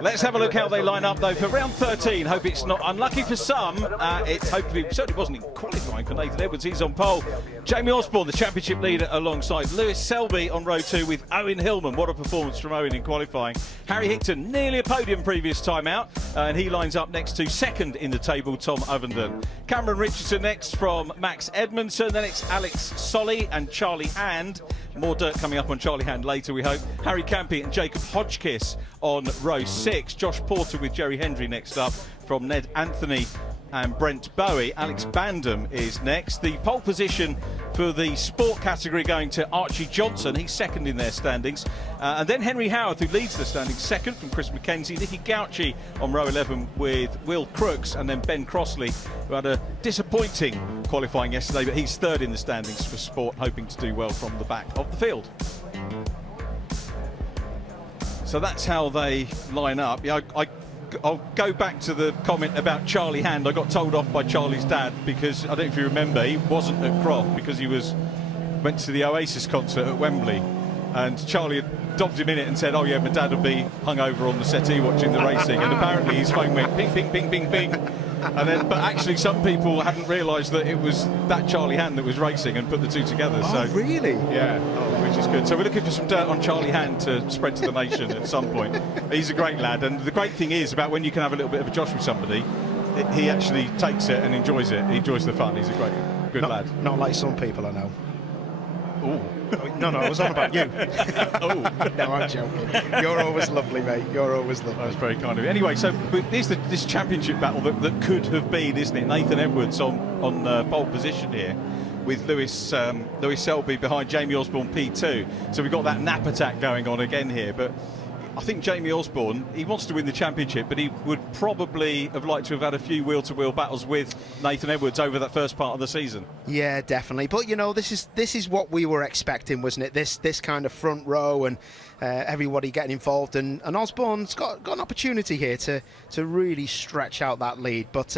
Let's have a look how they line up, though, for round 13. Hope it's not unlucky for some. It's hopefully certainly wasn't in qualifying for Nathan Edwards. He's on pole. Jamie Osborne, the championship leader, alongside Lewis Selby on row 2 with Owen Hillman. What a performance from Owen in qualifying. Harry Hickton, nearly a podium previous time out, and he lines up next to second in the table, Tom Ovenden. Cameron Richardson next from Max Edmondson. Then it's Alex Solly and Charlie Hand. More dirt coming up on Charlie Hand later, we hope. Harry Campy and Jacob Hodgkiss on row 6. Josh Porter with Jerry Hendry next up from Ned Anthony and Brent Bowie. Alex Bandham is next. The pole position for the sport category going to Archie Johnson. He's second in their standings. And then Henry Howarth, who leads the standings, second from Chris McKenzie. Nicky Gauci on row 11 with Will Crooks. And then Ben Crossley, who had a disappointing qualifying yesterday, but he's third in the standings for sport, hoping to do well from the back of the field. So that's how they line up. Yeah, I'll go back to the comment about Charlie Hand. I got told off by Charlie's dad because, I don't know if you remember, he wasn't at Croft because he went to the Oasis concert at Wembley, and Charlie had dobbed him in it and said, oh yeah, my dad would be hungover on the settee watching the racing, and apparently his phone went ping, ping, ping, ping, ping. And then, but actually some people hadn't realised that it was that Charlie Hand that was racing and put the two together. Oh, so really? Yeah, which is good. So we're looking for some dirt on Charlie Hand to spread to the nation at some point. He's a great lad, and the great thing is about when you can have a little bit of a josh with somebody, he actually takes it and enjoys it. He enjoys the fun. He's a good lad. Not like some people I know. Ooh. No, I was on about you. Oh. No, I'm joking. You're always lovely, mate. You're always lovely. That's very kind of you. Anyway, so there's this championship battle that could have been, isn't it? Nathan Edwards on pole position here, with Lewis Selby behind Jamie Osborne P2. So we've got that nap attack going on again here. But I think Jamie Osborne, he wants to win the championship, but he would probably have liked to have had a few wheel-to-wheel battles with Nathan Edwards over that first part of the season. Yeah, definitely. But you know, this is what we were expecting, wasn't it? This kind of front row and everybody getting involved, and Osborne's got an opportunity here to really stretch out that lead. But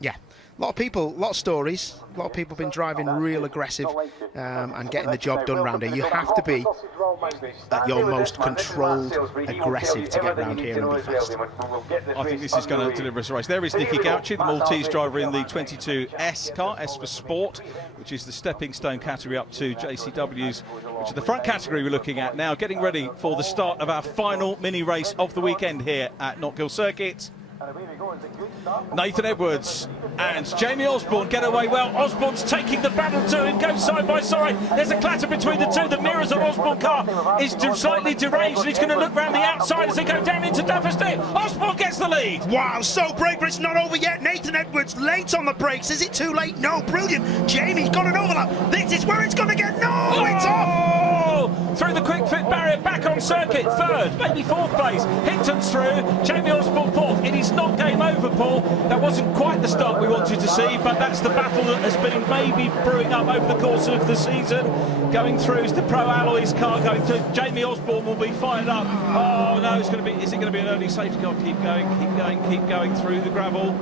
yeah, a lot of stories. A lot of people have been driving real aggressive and getting the job done round here. You have to be at your most controlled, aggressive to get round here and be fast. I think this is going to deliver us a race. There is Nicky Gauci, the Maltese driver in the 22S car, S for Sport, which is the stepping stone category up to JCW's, which is the front category we're looking at now, getting ready for the start of our final mini race of the weekend here at Knockhill Circuit. Nathan Edwards and Jamie Osborne get away well. Osborne's taking the battle to him, goes side by side. There's a clatter between the two. The mirrors on Osborne's car is slightly deranged, and he's going to look round the outside as they go down into Dufferstein. Osborne gets the lead. Wow, so brave, but it's not over yet. Nathan Edwards late on the brakes. Is it too late? No, brilliant. Jamie's got an overlap. This is where it's going to get. No, it's off. Through the quick fit barrier, back on circuit, third, maybe fourth place. Hickton's through, Jamie Osborne fourth. It is not game over, Paul. That wasn't quite the start we wanted to see, but that's the battle that has been maybe brewing up over the course of the season. Going through is the Pro Alloys car going through. Jamie Osborne will be fired up. Oh no, is it going to be an early safety car? Keep going through the gravel.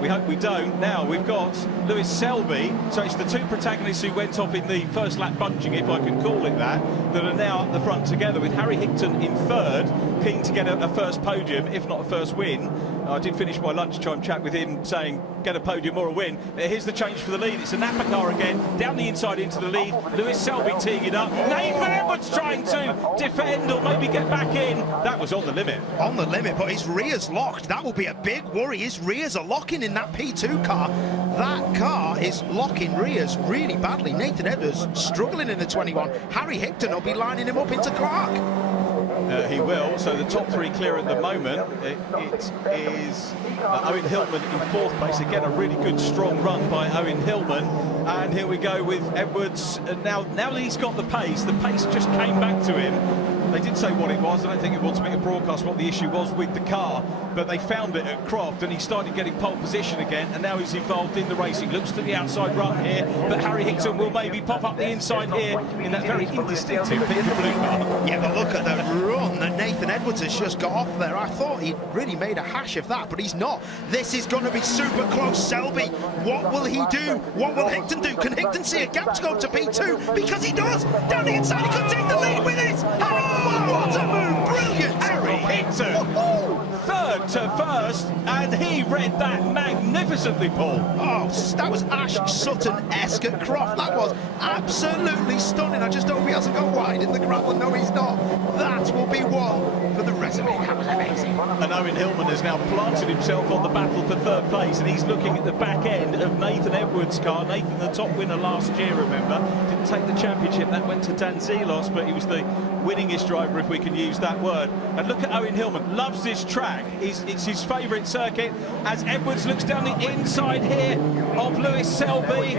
We hope we don't. Now we've got Lewis Selby, so it's the two protagonists who went off in the first lap bunching, if I can call it that are now at the front together, with Harry Hickton in third, keen to get a first podium, if not a first win. I did finish my lunchtime chat with him saying get a podium or a win. Here's the change for the lead. It's a Napa car again, down the inside into the lead. Lewis Selby teeing it up. Nathan Edwards trying to defend or maybe get back in. That was on the limit. On the limit, but his rear's locked. That will be a big worry. His rears are locking in that P2 car. That car is locking rears really badly. Nathan Edwards struggling in the 21. Harry Hickton will be lining him up into Clark. He will. So the top three clear at the moment. It is Owen Hillman in fourth place. Again, a really good, strong run by Owen Hillman. And here we go with Edwards. Now that he's got the pace just came back to him. They did say what it was. I don't think it wants me to broadcast what the issue was with the car, but they found it at Croft, and he started getting pole position again, and now he's involved in the racing. Looks to the outside run here, but Harry Hickton will maybe pop up the inside here in that very indistinctive pink and blue car. Yeah, but look at the run that Nathan Edwards has just got off there. I thought he'd really made a hash of that, but he's not. This is going to be super close. Selby, what will he do? What will Hickton do? Can Hickton see a gap to go to P2? Because he does. Down the inside, he could take the lead with it. Oh, what a move! Brilliant! Harry Hickton, third to first, and he read that magnificently, Paul. Oh, that was Ash Sutton-esque at Croft. That was absolutely stunning. I just hope he hasn't gone wide in the gravel. No, he's not. That will be one for the resume. That was amazing. And Owen Hillman has now planted himself on the battle for third place, and he's looking at the back end of Nathan Edwards' car. Nathan, the top winner last year, remember, didn't take the championship. That went to Dan Zelos, but he was the winningest driver, if we can use that word. And look at Owen Hillman, loves this track. It's his favourite circuit, as Edwards looks down the inside here of Lewis Selby.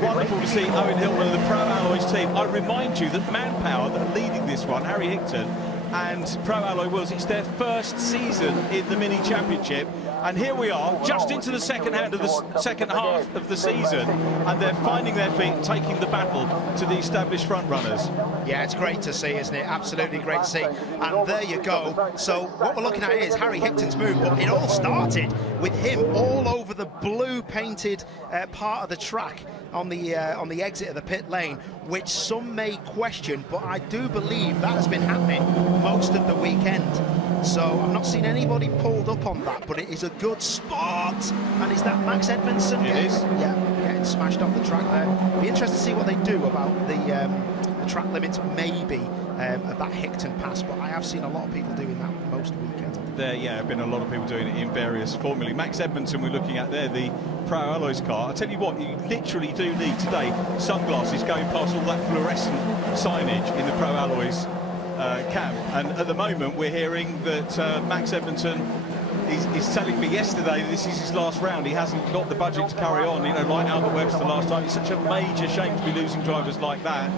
Wonderful to see Owen Hillman and the Pro Alloys team. I remind you that Manpower, that are leading this one, Harry Hickton and Pro Alloy Wheels, it's their first season in the Mini Championship, and here we are just into the second half of the season, and they're finding their feet and taking the battle to the established front runners. Yeah, it's great to see, isn't it? Absolutely great to see. And there you go. So what we're looking at here is Harry Hickton's move, but it all started with him all over the blue painted part of the track on the exit of the pit lane, which some may question, but I do believe that has been happening most of the weekend. So I've not seen anybody pulled up on that, but it is a good spot. And is that Max Edmondson? It is. Yeah, getting smashed off the track there. Be interested to see what they do about the track limits, maybe, of that Hickton pass, but I have seen a lot of people doing that most weekends. There, yeah, have been a lot of people doing it in various formulae. Max Edmondson, we're looking at there, the Pro Alloys car. I tell you what, you literally do need today sunglasses going past all that fluorescent signage in the Pro Alloys camp. And at the moment, we're hearing that Max Edmondson is telling me yesterday that this is his last round. He hasn't got the budget to carry on, you know, like Albert Webster last time. It's such a major shame to be losing drivers like that.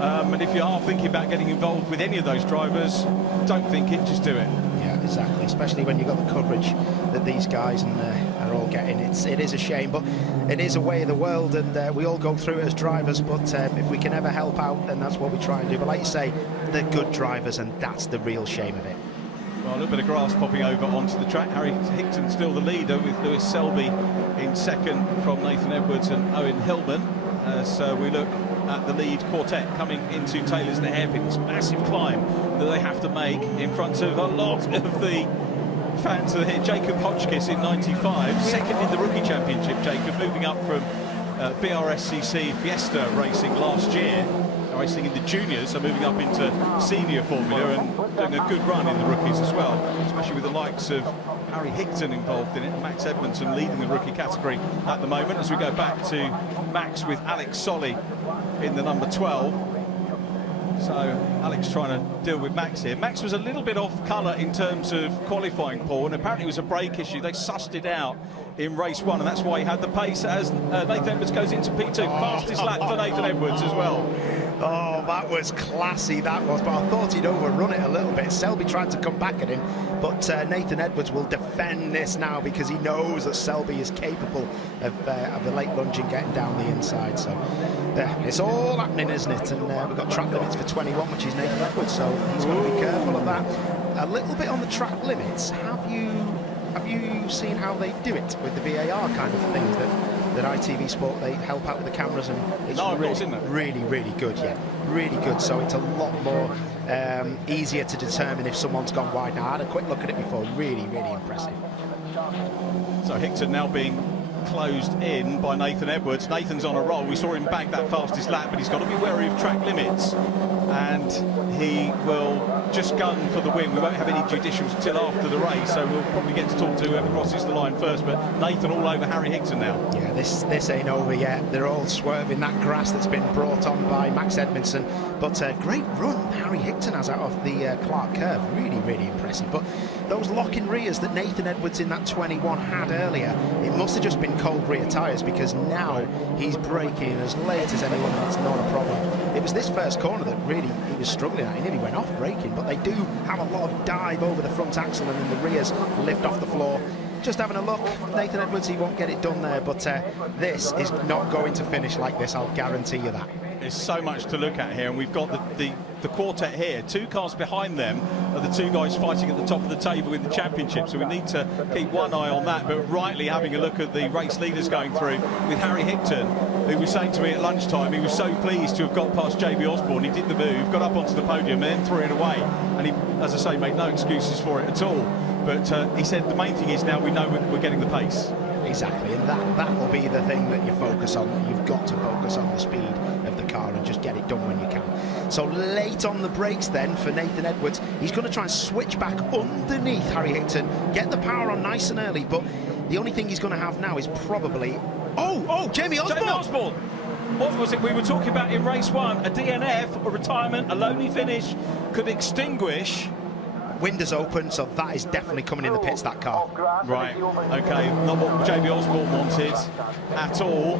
And if you are thinking about getting involved with any of those drivers, don't think it, just do it. Yeah, exactly, especially when you've got the coverage that these guys are all getting. It is a shame, but it is a way of the world, and we all go through it as drivers, but if we can ever help out, then that's what we try and do. But like you say, they're good drivers, and that's the real shame of it. Well, a little bit of grass popping over onto the track. Harry Hickton still the leader, with Lewis Selby in second from Nathan Edwards and Owen Hillman. So we look at the lead quartet coming into Taylor's the hairpin. This massive climb that they have to make in front of a lot of the fans that are here. Jacob Hotchkiss in 95, second in the Rookie Championship. Jacob moving up from BRSCC Fiesta racing last year, racing in the juniors, so moving up into senior formula and doing a good run in the rookies as well, especially with the likes of Harry Hickton involved in it. Max Edmondson leading the rookie category at the moment, as we go back to Max with Alex Solly in the number 12. So Alex trying to deal with Max here. Max was a little bit off colour in terms of qualifying, Paul, and apparently it was a brake issue. They sussed it out in race one, and that's why he had the pace as Nathan Edwards goes into P2. Fastest lap for Nathan Edwards as well. Oh, that was classy, that was, but I thought he'd overrun it a little bit. Selby tried to come back at him, but Nathan Edwards will defend this now because he knows that Selby is capable of the late lunge and getting down the inside. So it's all happening, isn't it? And we've got track limits for 21, which is Nathan Edwards, so he's got to be careful of that. A little bit on the track limits. Have you seen how they do it with the VAR kind of things that ITV Sport, they help out with the cameras, and it's really good, yeah, really good. So it's a lot more easier to determine if someone's gone wide. Now I had a quick look at it before, really impressive. So Hickton now being closed in by Nathan Edwards. Nathan's on a roll. We saw him bag that fastest lap, but he's got to be wary of track limits, and he will just gun for the win. We won't have any judicials till after the race, so we'll probably get to talk to whoever crosses the line first. But Nathan all over Harry Hickton now. Yeah, this ain't over yet. They're all swerving that grass that's been brought on by Max Edmondson. But great run Harry Hickton has out of the Clark curve. Really impressive. But those lock-in rears that Nathan Edwards in that 21 had earlier, it must have just been cold rear tyres, because now he's braking as late as anyone, and it's not a problem. It was this first corner that really he was struggling at. He nearly went off braking, but they do have a lot of dive over the front axle, and then the rears lift off the floor. Just having a look, Nathan Edwards, he won't get it done there, but this is not going to finish like this, I'll guarantee you that. There's so much to look at here, and we've got the quartet here. Two cars behind them are the two guys fighting at the top of the table in the championship, so we need to keep one eye on that, but rightly having a look at the race leaders going through, with Harry Hickton, who was saying to me at lunchtime he was so pleased to have got past JB Osborne. He did the move, got up onto the podium and then threw it away, and and he, as I say, made no excuses for it at all. But he said the main thing is now we know we're getting the pace. Exactly, and that will be the thing that you focus on. You've got to focus on the speed of the car and just get it done when you can. So late on the brakes then for Nathan Edwards. He's going to try and switch back underneath Harry Hickton, get the power on nice and early, but the only thing he's going to have now is probably... Oh, Jamie Osborne! Jamie Osborne! What was it we were talking about in race 1? A DNF, a retirement, a lonely finish could extinguish... Windows open, so that is definitely coming in the pits, that car. Right, okay, not what Jamie Osborne wanted at all.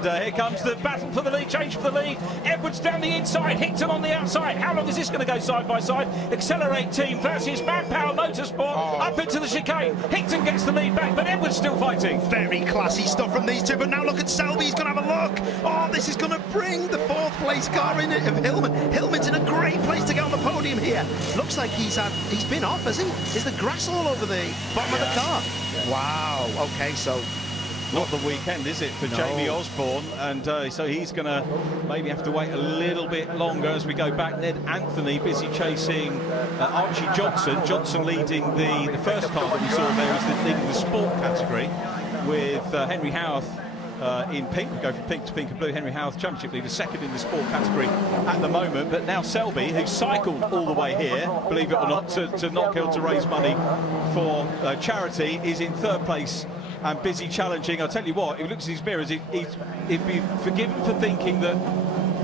Here comes the battle for the lead, change for the lead. Edwards down the inside, Hickton on the outside. How long is this going to go side by side? Accelerate team versus Manpower Motorsport up into the chicane. Hickton gets the lead back, but Edwards still fighting. Very classy stuff from these two, but now look at Selby, he's going to have a look. Oh, this is going to bring the 4th place car in of Hillman. Hillman's in a great place to get on the podium here. Looks like he's been off, has he? Is the grass all over the bottom of the car? Yeah. Wow, okay, so... Not the weekend, is it, for Jamie Osborne? And so he's going to maybe have to wait a little bit longer as we go back. Ned Anthony busy chasing Archie Johnson. Johnson leading the first car that we saw there is leading the sport category with Henry Howarth in pink. We go from pink to pink and blue. Henry Howarth, championship leader, second in the sport category at the moment. But now Selby, who cycled all the way here, believe it or not, to Knockhill to raise money for charity, is in 3rd place and busy challenging. I'll tell you what, if he looks at his mirrors, he'd be forgiven for thinking that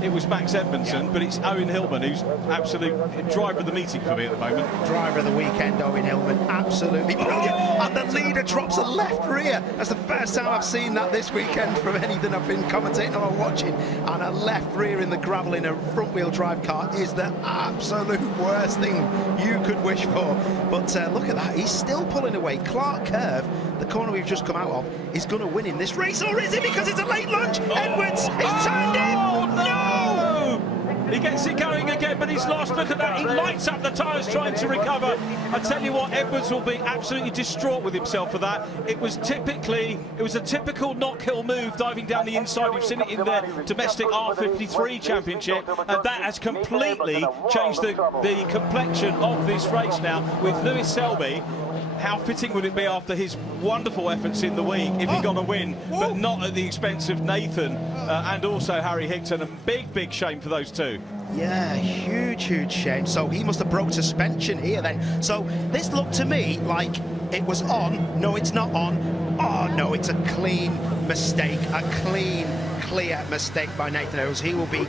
it was Max Edmondson, but it's Owen Hillman who's absolute driver of the meeting for me at the moment. Driver of the weekend, Owen Hillman, absolutely brilliant. And the leader drops a left rear. That's the first time I've seen that this weekend from anything I've been commentating or watching. And a left rear in the gravel in a front-wheel drive car is the absolute worst thing you could wish for. But look at that, he's still pulling away. Clark Curve, the corner we've just come out of, is going to win in this race, or is it because it's a late lunch? Edwards, he's turned in! No! He gets it going again, but he's lost. Look at that. He lights up the tyres trying to recover. I tell you what, Edwards will be absolutely distraught with himself for that. It was a typical Knockhill move, diving down the inside. You've seen it in the domestic R53 championship, and that has completely changed the complexion of this race now with Lewis Selby. How fitting would it be after his wonderful efforts in the week if he got a win, but not at the expense of Nathan and also Harry Hickton. A big shame for those two. Yeah, huge shame. So he must have broke suspension here then. So this looked to me like it was on. No, it's not on. Oh no, it's a clean mistake, a clear mistake by Nathan Edwards. He will be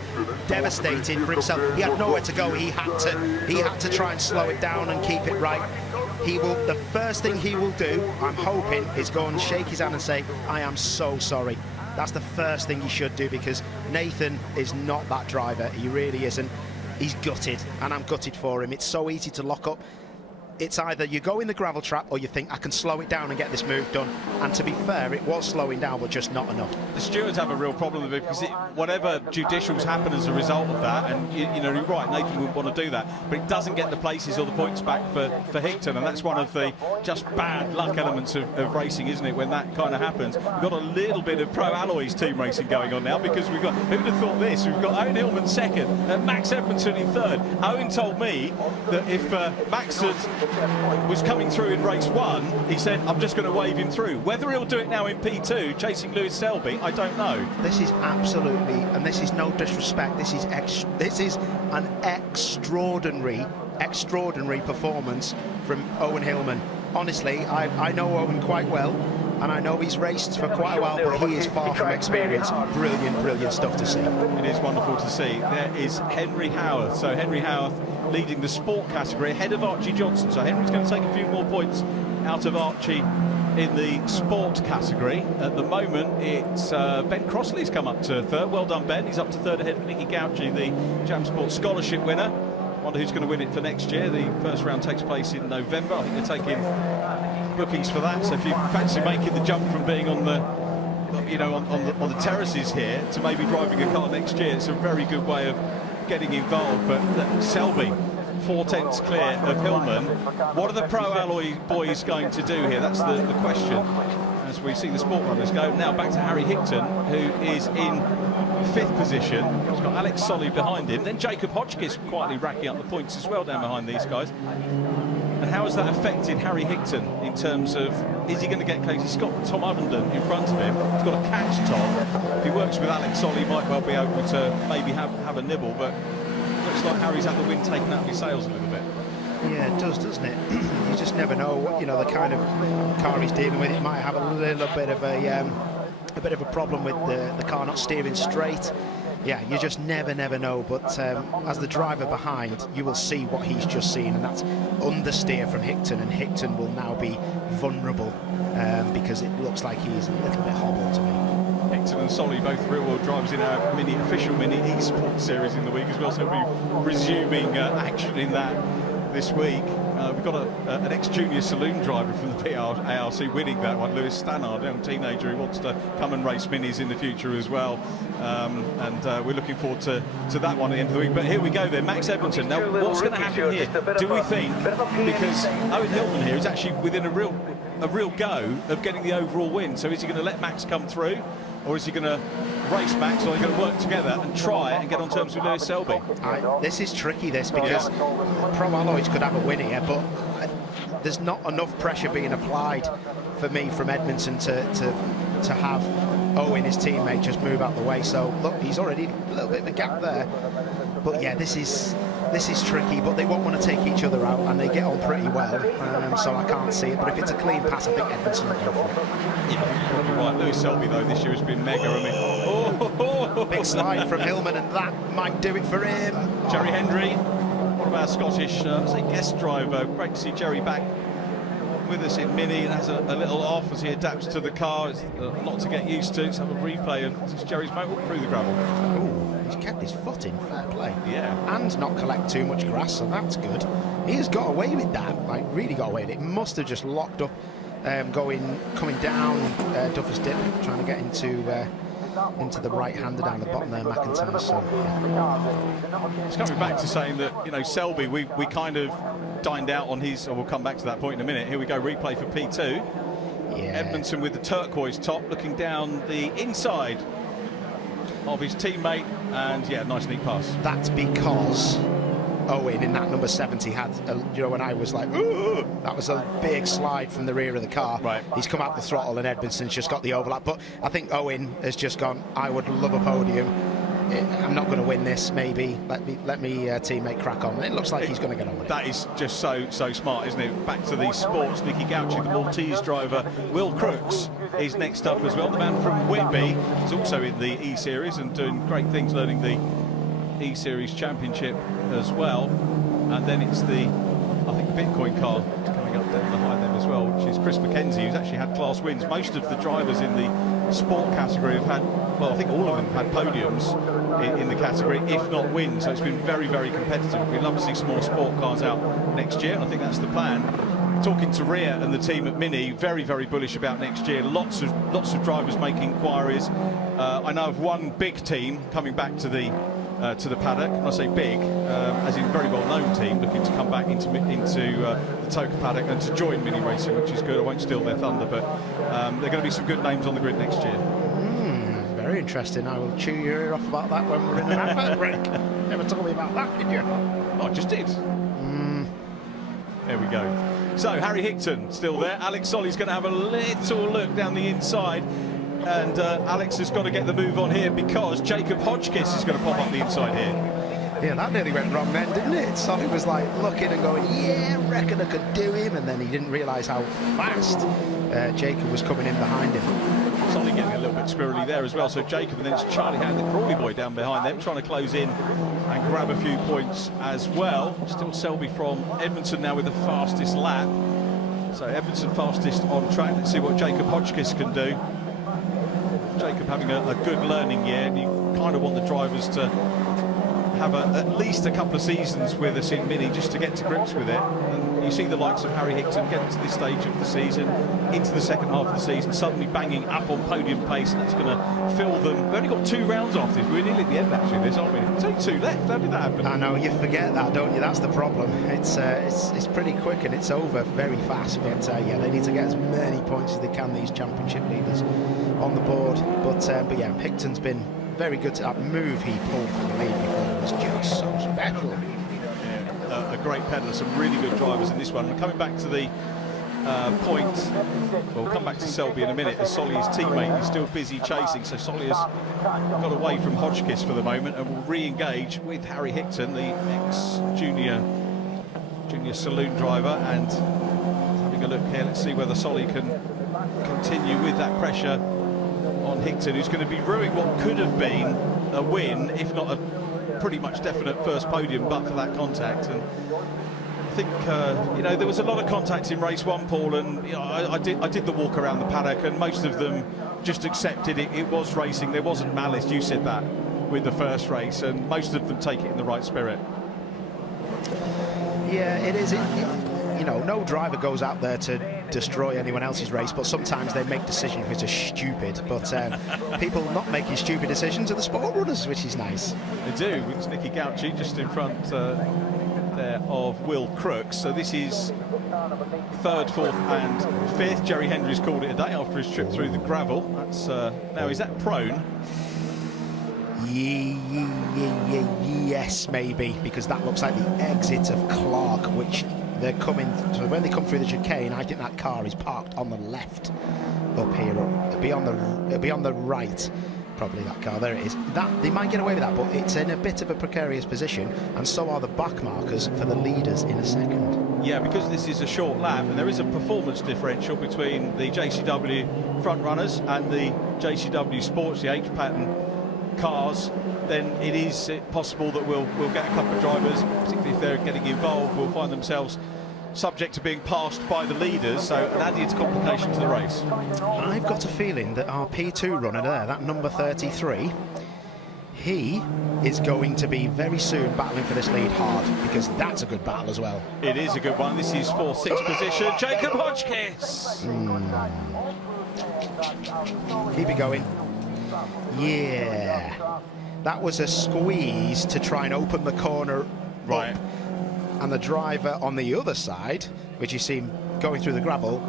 devastated for himself. He had nowhere to go. He had to try and slow it down and keep it right. The first thing he will do, I'm hoping, is go and shake his hand and say, I am so sorry. That's the first thing he should do, because Nathan is not that driver. He really isn't. He's gutted, and I'm gutted for him. It's so easy to lock up. It's either you go in the gravel trap or you think, I can slow it down and get this move done. And to be fair, it was slowing down, but just not enough. The stewards have a real problem with it, because whatever judicials happen as a result of that, and you know, you're right, Nathan wouldn't want to do that, but it doesn't get the places or the points back for Hickton, and that's one of the just bad luck elements of racing, isn't it, when that kind of happens. We've got a little bit of Pro Alloys team racing going on now, because we've got, who would have thought this? We've got Owen Hillman second, and Max Edmondson in 3rd. Owen told me that if Max was coming through in race 1, he said, I'm just going to wave him through. Whether he'll do it now in P2, chasing Lewis Selby, I don't know. This is absolutely, and this is no disrespect, this is an extraordinary performance from Owen Hillman. Honestly, I know Owen quite well, and I know he's raced for quite a while, but he is far from experienced. Brilliant stuff to see. It is wonderful to see. There is Henry Howarth. So Henry Howarth leading the sport category ahead of Archie Johnson. So Henry's going to take a few more points out of Archie in the sport category. At the moment, it's Ben Crossley's come up to 3rd. Well done, Ben. He's up to 3rd ahead of Nicky Gauci, the Jam Sport Scholarship winner. Wonder who's going to win it for next year. The first round takes place in November. I think they're taking bookings for that. So if you fancy making the jump from being on the, you know, on the terraces here to maybe driving a car next year, it's a very good way of getting involved. But Selby 4/10 clear of Hillman. What are the Pro Alloy boys going to do here? That's the question. As we see the sport runners go. Now back to Harry Higton, who is in 5th position. He's got Alex Solly behind him. Then Jacob Hotchkiss quietly racking up the points as well down behind these guys. And how has that affected Harry Higton in terms of, is he going to get close? He's got Tom Ovenden in front of him. He's got to catch Tom. If he works with Alex Solly, he might well be able to maybe have a nibble, but looks like Harry's had the wind taken out of his sails a little bit. Yeah, it does, doesn't it? You just never know, you know, the kind of car he's dealing with. It might have a little bit of a problem with the car not steering straight. Yeah, you just never know. But as the driver behind, you will see what he's just seen, and that's understeer from Higton, and Higton will now be vulnerable because it looks like he's a little bit hobbled to me. Higton and Solly, both real-world drivers in our official Mini eSports series in the week as well, so we'll be resuming action in that this week. We've got an ex-junior saloon driver from the ARC winning that one, Lewis Stannard, a young teenager who wants to come and race minis in the future as well. And we're looking forward to that one at the end of the week. But here we go then, Max Edmondson. Now, what's going to happen here, do we think? Because Owen Hillman here is actually within a real go of getting the overall win. So is he going to let Max come through, or is he going to race Max, or are they going to work together and try and get on terms with Lewis Selby? This is tricky, because Pro Alloys could have a win here, but there's not enough pressure being applied for me from Edmondson to have Owen, his teammate, just move out the way. So look, he's already a little bit of a gap there. But yeah, this is tricky, but they won't want to take each other out, and they get on pretty well, so I can't see it. But if it's a clean pass, I think Edmondson will go for it. Yeah, you're right. Lewis Selby, though, this year has been mega. I mean, big slide from Hillman, and that might do it for him. Jerry Hendry, one of our Scottish guest driver. Great to see Jerry back with us in Mini, and has a little off as he adapts to the car. It's a lot to get used to. Let's have a replay of Jerry's motor through the gravel. Ooh, he's kept his foot in, fair play. Yeah. And not collect too much grass, so that's good. He has got away with that, like really got away with it. Must have just locked up, coming down Duffers Dip, trying to get into the right-hander down the bottom there, McIntyre. So yeah. It's coming back to saying that, you know, Selby, we kind of dined out on his, or we'll come back to that point in a minute. Here we go, replay for P2. Yeah. Edmondson with the turquoise top, looking down the inside of his teammate, and yeah, nice neat pass. That's because Owen in that number 70 had, you know, when I was like, ooh, that was a big slide from the rear of the car. Right. He's come out the throttle, and Edmondson's just got the overlap. But I think Owen has just gone, I would love a podium. I'm not going to win this, maybe. Let me teammate crack on. And it looks like he's going to get on with it. That is just so smart, isn't it? Back to the sports, Nicky Gauchi, the Maltese driver. Will Crooks is next up as well. The man from Whitby is also in the E-Series and doing great things, learning the E-Series Championship as well. And then it's the, I think, Bitcoin car coming up down behind them as well, which is Chris McKenzie, who's actually had class wins. Most of the drivers in the sport category have had, well, I think all of them have had podiums in the category, if not wins. So it's been very competitive. We'd love to see some more sport cars out next year, and I think that's the plan. Talking to Ria and the team at Mini, very bullish about next year. Lots of drivers making inquiries. I know of one big team coming back to the paddock. When I say big, as in very well-known team, looking to come back into the Toka paddock and to join Mini racing, which is good. I won't steal their thunder, but there are going to be some good names on the grid next year. Very interesting. I will chew your ear off about that when we're in an advert break. Never told me about that, did you? Oh, I just did. There we go. So Harry Higton still there. Alex Solly's going to have a little look down the inside. And Alex has got to get the move on here because Jacob Hotchkiss is going to pop up the inside here. Yeah, that nearly went wrong then, didn't it? Solly was like looking and going, yeah, reckon I could do him, and then he didn't realise how fast Jacob was coming in behind him. Solly getting a little bit squirrely there as well, so Jacob, and then it's Charlie Hand, the Crawley boy, down behind them, trying to close in and grab a few points as well. Still Selby from Edmondson now with the fastest lap. So Edmondson fastest on track. Let's see what Jacob Hotchkiss can do. Jacob having a good learning year, and you kind of want the drivers to have at least a couple of seasons with us in Mini just to get to grips with it. And you see the likes of Harry Higton getting to this stage of the season, into the second half of the season, suddenly banging up on podium pace, and that's going to fill them. We've only got 2 rounds off this. We're nearly at the end, actually, this, aren't we? There's only 2 left. How did that happen? I know, you forget that, don't you? That's the problem. It's pretty quick and it's over very fast. But yeah, they need to get as many points as they can, these championship leaders, on the board. But yeah, Higton's been very good. That move he pulled from the lead before was just so special. Yeah, a great peddler, some really good drivers in this one. And coming back to the point, we'll come back to Selby in a minute, as Solly's teammate is still busy chasing, so Solly has got away from Hodgkiss for the moment and will re-engage with Harry Higton, the ex-junior saloon driver. And having a look here, let's see whether Solly can continue with that pressure on Higton, who's going to be ruining what could have been a win, if not a pretty much definite first podium, but for that contact. And I think you know, there was a lot of contact in race 1, Paul, and you know, I did the walk around the paddock, and most of them just accepted it was racing. There wasn't malice. You said that with the first race, and most of them take it in the right spirit. Yeah, it is. You know, no driver goes out there to destroy anyone else's race, but sometimes they make decisions which are stupid. But people not making stupid decisions are the sport runners, which is nice. They do. It's Nicky Gauci just in front there of Will Crooks. So this is 3rd, 4th and 5th. Jerry Hendry's called it a day after his trip through the gravel. That's now, is that prone? Yes, maybe, because that looks like the exit of Clark, which they're coming. So when they come through the chicane, I think that car is parked on the left up here. It'll be on the right, probably, that car. There it is. That they might get away with that, but it's in a bit of a precarious position, and so are the back markers for the leaders in a second. Yeah, because this is a short lap, and there is a performance differential between the JCW front runners and the JCW Sports, the H-pattern cars. Then it is possible that we'll get a couple of drivers, particularly if they're getting involved, will find themselves subject to being passed by the leaders, so an added complication to the race. I've got a feeling that our P2 runner there, that number 33, he is going to be very soon battling for this lead hard, because that's a good battle as well. It is a good one. This is 4th, 6th position, Jacob Hodgkiss. Keep it going. Yeah. That was a squeeze to try and open the corner right, and the driver on the other side, which you see going through the gravel,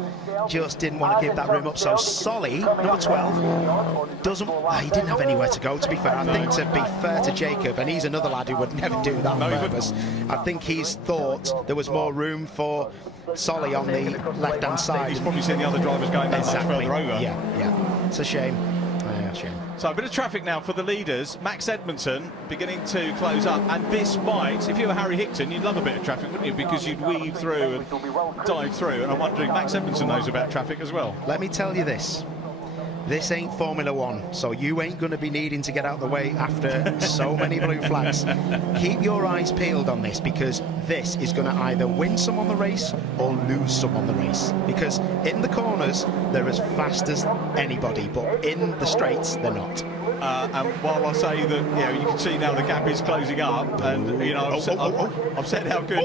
just didn't want to give that room up. So Solly, number 12, doesn't. He didn't have anywhere to go, to be fair. I think, to be fair to Jacob, and he's another lad who would never do that on purpose, I think he's thought there was more room for Solly on the left-hand side. He's probably seen the other drivers going that much further over. Yeah. It's a shame. Shame. So a bit of traffic now for the leaders. Max Edmondson beginning to close up, and this might, if you were Harry Higton, you'd love a bit of traffic, wouldn't you? Because you'd weave through and dive through, and I'm wondering, Max Edmondson knows about traffic as well. Let me tell you this. This ain't Formula One, so you ain't going to be needing to get out of the way after so many blue flags. Keep your eyes peeled on this, because this is going to either win some on the race or lose some on the race. Because in the corners, they're as fast as anybody, but in the straights, they're not. And while I say that, you know, you can see now the gap is closing up, and, you know, I've said how good...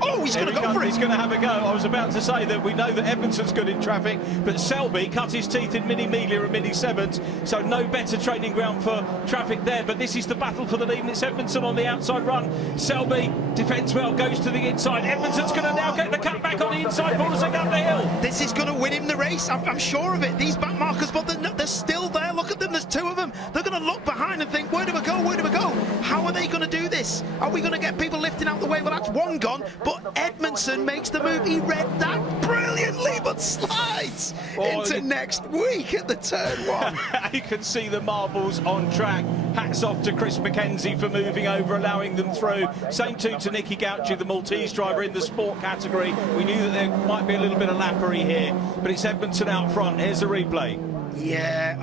Oh, he's going to go for it. He's going to have a go. I was about to say that we know that Edmondson's good in traffic, but Selby cut his teeth in Mini Melia and Mini 7s, so no better training ground for traffic there. But this is the battle for the lead, and it's Edmondson on the outside run. Selby defends well, goes to the inside. Edmondson's going to now get the cut back on the inside, bouncing up the hill. This is going to win him the race. I'm sure of it. These back markers, but they're still there. Look at them. There's 2 of them. They're going to look behind and think, where do we go? Where do we go? How are they going to do this? Are we going to get people lifting out the way? Well, that's one gone, but Edmondson makes the move. He read that brilliantly, but slides into next week at the turn 1. You can see the marbles on track. Hats off to Chris McKenzie for moving over, allowing them through. Same too to Nicky Gauci, the Maltese driver in the sport category. We knew that there might be a little bit of lappery here, but it's Edmondson out front. Here's the replay. Yeah,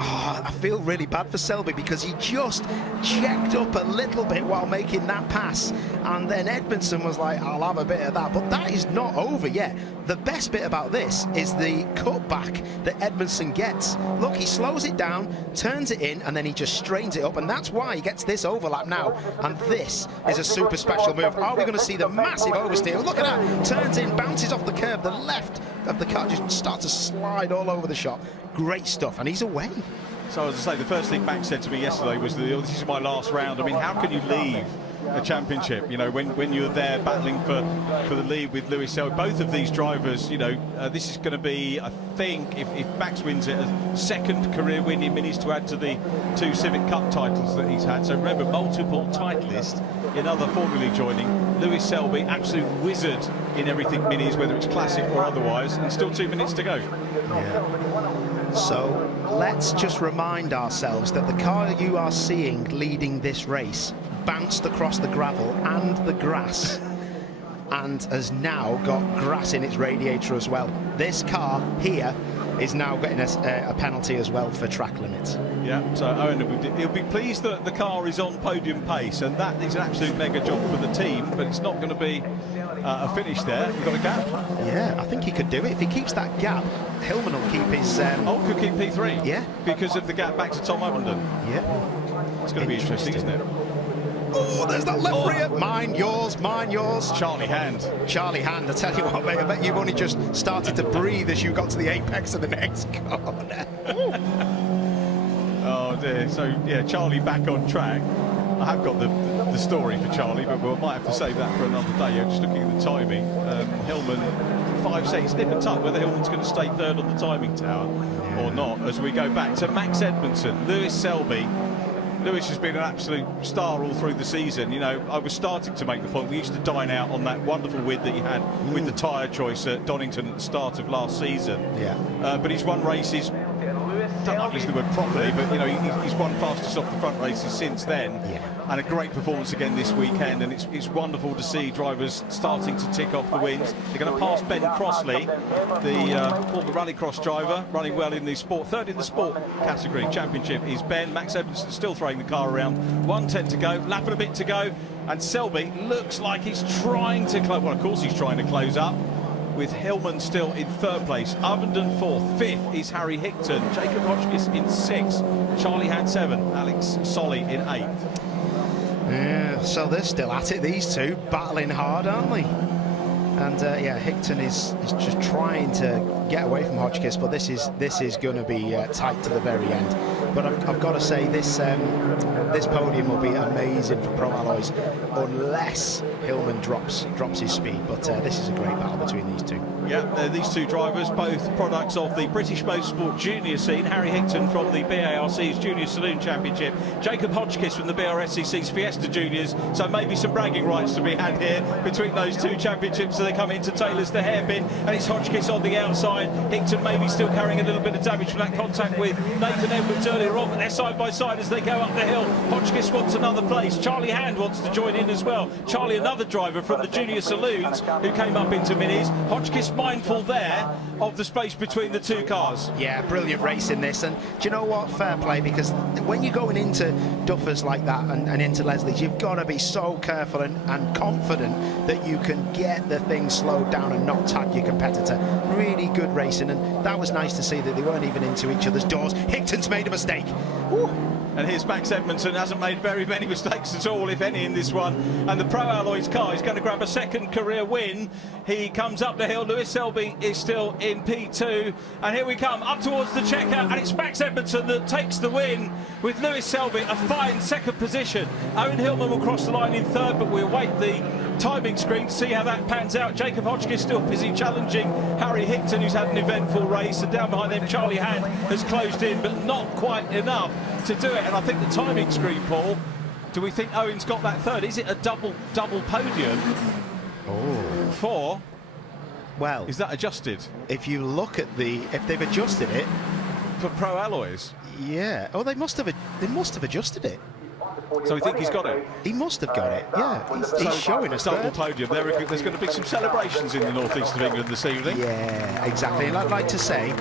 I feel really bad for Selby because he just checked up a little bit while making that pass, and then Edmondson was like, I'll have a bit of that, but that is not over yet. The best bit about this is the cutback that Edmondson gets. Look, he slows it down, turns it in, and then he just straightens it up, and that's why he gets this overlap now, and this is a super special move. Are we going to see the massive oversteer? Look at that, turns in, bounces off the curb, the left of the car just starts to slide all over the shop. Great stuff, and he's away. So as I say, the first thing Max said to me yesterday was, this is my last round. I mean, how can you leave a championship, you know, when you're there battling for the lead with Lewis Selby? Both of these drivers, you know, this is going to be, I think, if Max wins it, a second career win in Minis to add to the 2 Civic Cup titles that he's had. So remember, multiple titleist in other Formula joining. Lewis Selby, absolute wizard in everything Minis, whether it's classic or otherwise, and still 2 minutes to go. Yeah. So let's just remind ourselves that the car you are seeing leading this race bounced across the gravel and the grass and has now got grass in its radiator as well. This car here is now getting a penalty as well for track limits. Yeah, so Owen, he'll be pleased that the car is on podium pace, and that is an absolute mega job for the team, but it's not going to be a finish there. You've got a gap. Yeah, I think he could do it. If he keeps that gap, Hillman will keep his... could keep P3. Yeah. Because of the gap back to Tom Ovenden. Yeah. It's going to be interesting, isn't it? Oh, there's that left rear. Mine, yours, mine, yours. Charlie Hand. Charlie Hand, I tell you what, mate, I bet you've only just started to breathe as you got to the apex of the next corner. Oh, dear. So, yeah, Charlie back on track. I have got the story for Charlie, but we might have to save that for another day. Just looking at the timing. Hillman, 5 seconds, nip and tuck, whether Hillman's going to stay third on the timing tower or not, as we go back to Max Edmondson, Lewis Selby. Lewis has been an absolute star all through the season. You know, I was starting to make the point, we used to dine out on that wonderful win that he had with the tyre choice at Donington at the start of last season. Yeah. But he's won races, don't like using the word properly, but you know, he's won fastest off the front races since then. Yeah. And a great performance again this weekend, and it's wonderful to see drivers starting to tick off the wins. They're going to pass Ben Crossley, the former rallycross driver, running well in the sport. Third in the sport category championship is Ben. Max Edmondson still throwing the car around. 1:10 to go, lap and a bit to go, and Selby looks like he's trying to close. Well, of course he's trying to close up, with Hillman still in 3rd place, Ovenden 4th, 5th is Harry Hickton, Jacob Hotchkiss in 6th, Charlie Hand 7th, Alex Solly in 8th. Yeah, so they're still at it, these two, battling hard, aren't they? And yeah, Hickton is just trying to get away from Hotchkiss, but this is going to be tight to the very end. But I've got to say, this podium will be amazing for Pro Alloys, unless Hillman drops his speed. But this is a great battle between these two. Yeah, these two drivers, both products of the British Motorsport Junior scene. Harry Hickton from the BARC's Junior Saloon Championship, Jacob Hotchkiss from the BRSCC's Fiesta Juniors. So maybe some bragging rights to be had here between those two championships. So they come into Taylor's the hairpin, and it's Hotchkiss on the outside. Hickton maybe still carrying a little bit of damage from that contact with Nathan Edwards earlier on, but they're side by side as they go up the hill. Hotchkiss wants another place. Charlie Hand wants to join in as well. Charlie, another driver from the Junior Saloons who came up into Minis. Hotchkiss mindful there of the space between the two cars. Yeah, brilliant race in this, and do you know what, fair play, because when you're going into Duffers like that and into Leslie's, you've got to be so careful and confident that you can get the thing slowed down and not tag your competitor. Really good racing, and that was nice to see that they weren't even into each other's doors. Hickton's made a mistake. Woo. And here's Max Edmondson, hasn't made very many mistakes at all, if any, in this one. And the Pro Alloys car is going to grab a second career win. He comes up the hill. Lewis Selby is still in P2. And here we come, up towards the checkout. And it's Max Edmondson that takes the win, with Lewis Selby a fine second position. Owen Hillman will cross the line in 3rd, but we await the timing screen to see how that pans out. Jacob Hotchkiss still busy challenging Harry Hickton, who's had an eventful race, and down behind them Charlie Hand has closed in, but not quite enough to do it. And I think the timing screen, Paul, do we think Owen's got that 3rd? Is it a double podium? Oh. 4? Well, is that adjusted? If you look at if they've adjusted it for Pro Alloys. Yeah. Oh, they must have adjusted it. So we think he's got it. He must have got it, yeah. He's showing us double that. podium. There's going to be some celebrations in the northeast of England this evening. Yeah, exactly. And I'd like to say,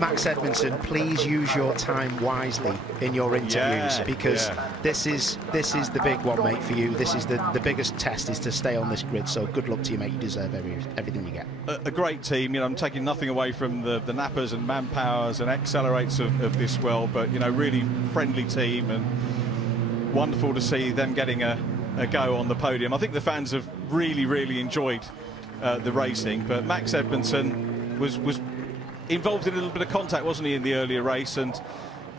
Max Edmondson, please use your time wisely in your interviews, because this is the big one, mate, for you. This is the biggest test, is to stay on this grid. So good luck to you, mate. You deserve everything you get. A great team. You know, I'm taking nothing away from the nappers and manpowers and accelerates of this world, but you know, really friendly team, and wonderful to see them getting a go on the podium. I think the fans have really enjoyed the racing, but Max Edmondson was involved in a little bit of contact, wasn't he, in the earlier race, and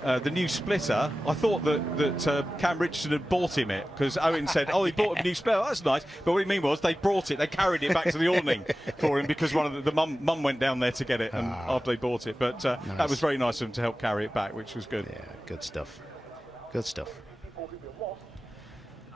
the new splitter, I thought that Cam Richardson had bought him it, because Owen said, oh, he bought him a new splitter. That's nice. But what he mean was they brought it, they carried it back to the awning for him, because one of the mum went down there to get it, and after they bought it. But nice. That was very nice of him to help carry it back, which was good. Yeah, good stuff. Good stuff.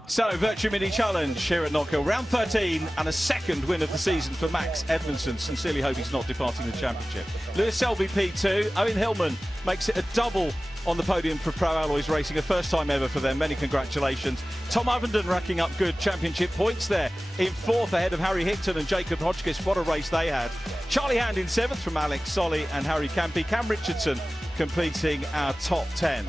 So, Vertu Mini Challenge here at Knockhill. Round 13 and a second win of the season for Max Edmondson. Sincerely hope he's not departing the championship. Lewis Selby P2. Owen Hillman makes it a double on the podium for Pro Alloys Racing. A first time ever for them. Many congratulations. Tom Ovenden racking up good championship points there in 4th ahead of Harry Hickton and Jacob Hodgkiss. What a race they had. Charlie Hand in 7th from Alex Solly and Harry Campy. Cam Richardson completing our top 10.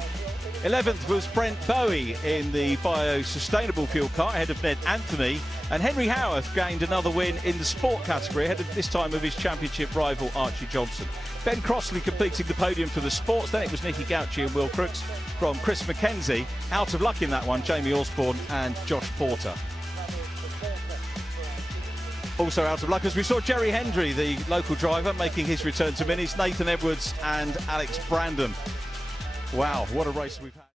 11th was Brent Bowie in the bio-sustainable fuel car ahead of Ned Anthony, and Henry Howarth gained another win in the sport category ahead of this time of his championship rival Archie Johnson. Ben Crossley completing the podium for the sports. Then it was Nicky Gauci and Will Crooks from Chris Mackenzie. Out of luck in that one, Jamie Osborne and Josh Porter. Also out of luck, as we saw Jerry Hendry, the local driver, making his return to Minis. Nathan Edwards and Alex Brandon. Wow, what a race we've had.